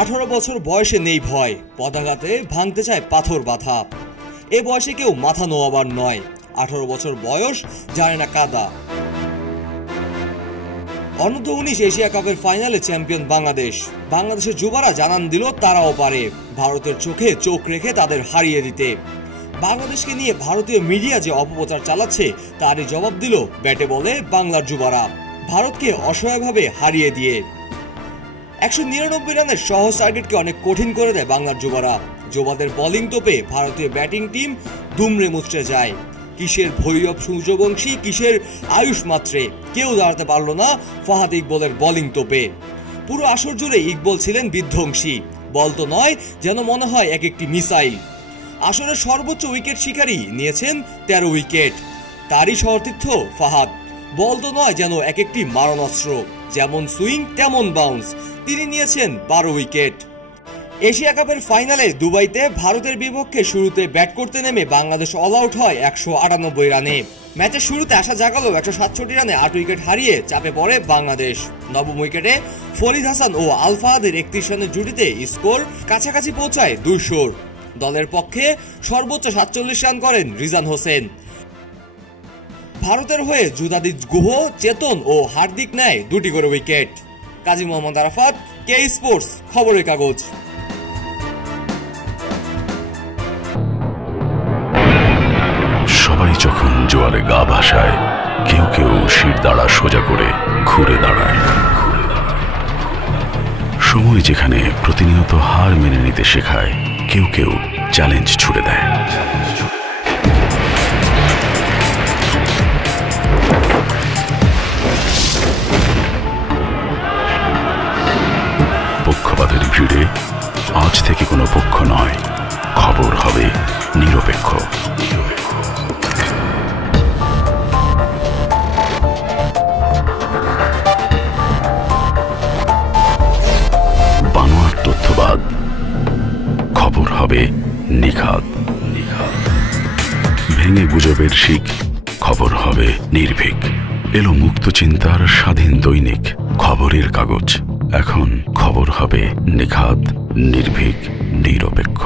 18 বছর বয়সে নেই ভয়, পদাঘাতে ভাঙতে চায় পাথর বাঁধা। এ বয়সে কেউ মাথা নোয়াবার নয়। 18 বছর বয়স, জানে না কাদা। অনূর্ধ্ব-19 এশিয়া কাপের ফাইনালে চ্যাম্পিয়ন বাংলাদেশ। বাংলাদেশের যুবারা জানান দিল তারাও পারে ভারতের চোখে চোখ রেখে তাদের হারিয়ে দিতে। বাংলাদেশকে নিয়ে ভারতীয় মিডিয়া যে অপপ্রচার চালাচ্ছে তারই জবাব দিল ব্যাটে বলে বাংলার যুবারা, ভারতকে অসহায়ভাবে হারিয়ে দিয়ে। 199 রানের সহজ টার্গেটকে অনেক কঠিন করে দেয় বাংলার যুবারা। যুবাদের বোলিং তোপে ভারতীয় ব্যাটিং টিম দুমড়ে মুচড়ে যায়। কিসের ভৈরব সূর্যবংশী, কিসের আয়ুষ মাত্রে, কেউ দাঁড়াতে পারল না ফাহাদ ইকবলের বোলিং তোপে। পুরো আসর জুড়ে ইকবল ছিলেন বিধ্বংসী। বল তো নয়, যেন মনে হয় এক একটি মিসাইল। আসরের সর্বোচ্চ উইকেট শিকারী নিয়েছেন 13 উইকেট। তারই সহতীর্থ ফাহাদ। বল তো নয়, যেন এক একটি মারণাস্ত্র, যেমন সুইং তেমন বাউন্স। তিনি নিয়েছেন 12 উইকেট। এশিয়া কাপের ফাইনালে দুবাইতে ভারতের বিপক্ষে শুরুতে ব্যাট করতে নেমে বাংলাদেশ অল আউট হয় 198 রানে। ম্যাচের শুরুতে আশা জাগালো 167 রানে 8 উইকেট হারিয়ে চাপে পড়ে বাংলাদেশ। নবম উইকেটে ফরিদ হাসান ও আল ফাহাদের 31 রানের জুটিতে স্কোর কাছাকাছি পৌঁছায় 200। দলের পক্ষে সর্বোচ্চ 47 রান করেন রিজান হোসেন। ভারতের হয়ে যুধাদিত গুহ, চেতন ও হার্দিক নেয় 2টি করে উইকেট। কাজী মোহাম্মদ আরাফাত, কে স্পোর্টস, খবরের কাগজ। সবাই যখন জোয়ারে গা ভাসায়, কেউ কেউ শির দাঁড়া সোজা করে ঘুরে দাঁড়ায়। সময় যেখানে প্রতিনিয়ত হার মেনে নিতে শেখায়, কেউ কেউ চ্যালেঞ্জ ছুড়ে দেয়। পক্ষপাতের ভিড়ে আজ থেকে কোনো পক্ষ নয়, খবর হবে নিরপেক্ষ। বানোয়াট তথ্যবাদ, খবর হবে নিখাত। ভেঙে গুজবের শিক, খবর হবে নির্ভীক। এলো মুক্ত চিন্তার স্বাধীন দৈনিক খবরের কাগজ। এখন খবর হবে নিখাত, নির্ভীক, নিরপেক্ষ।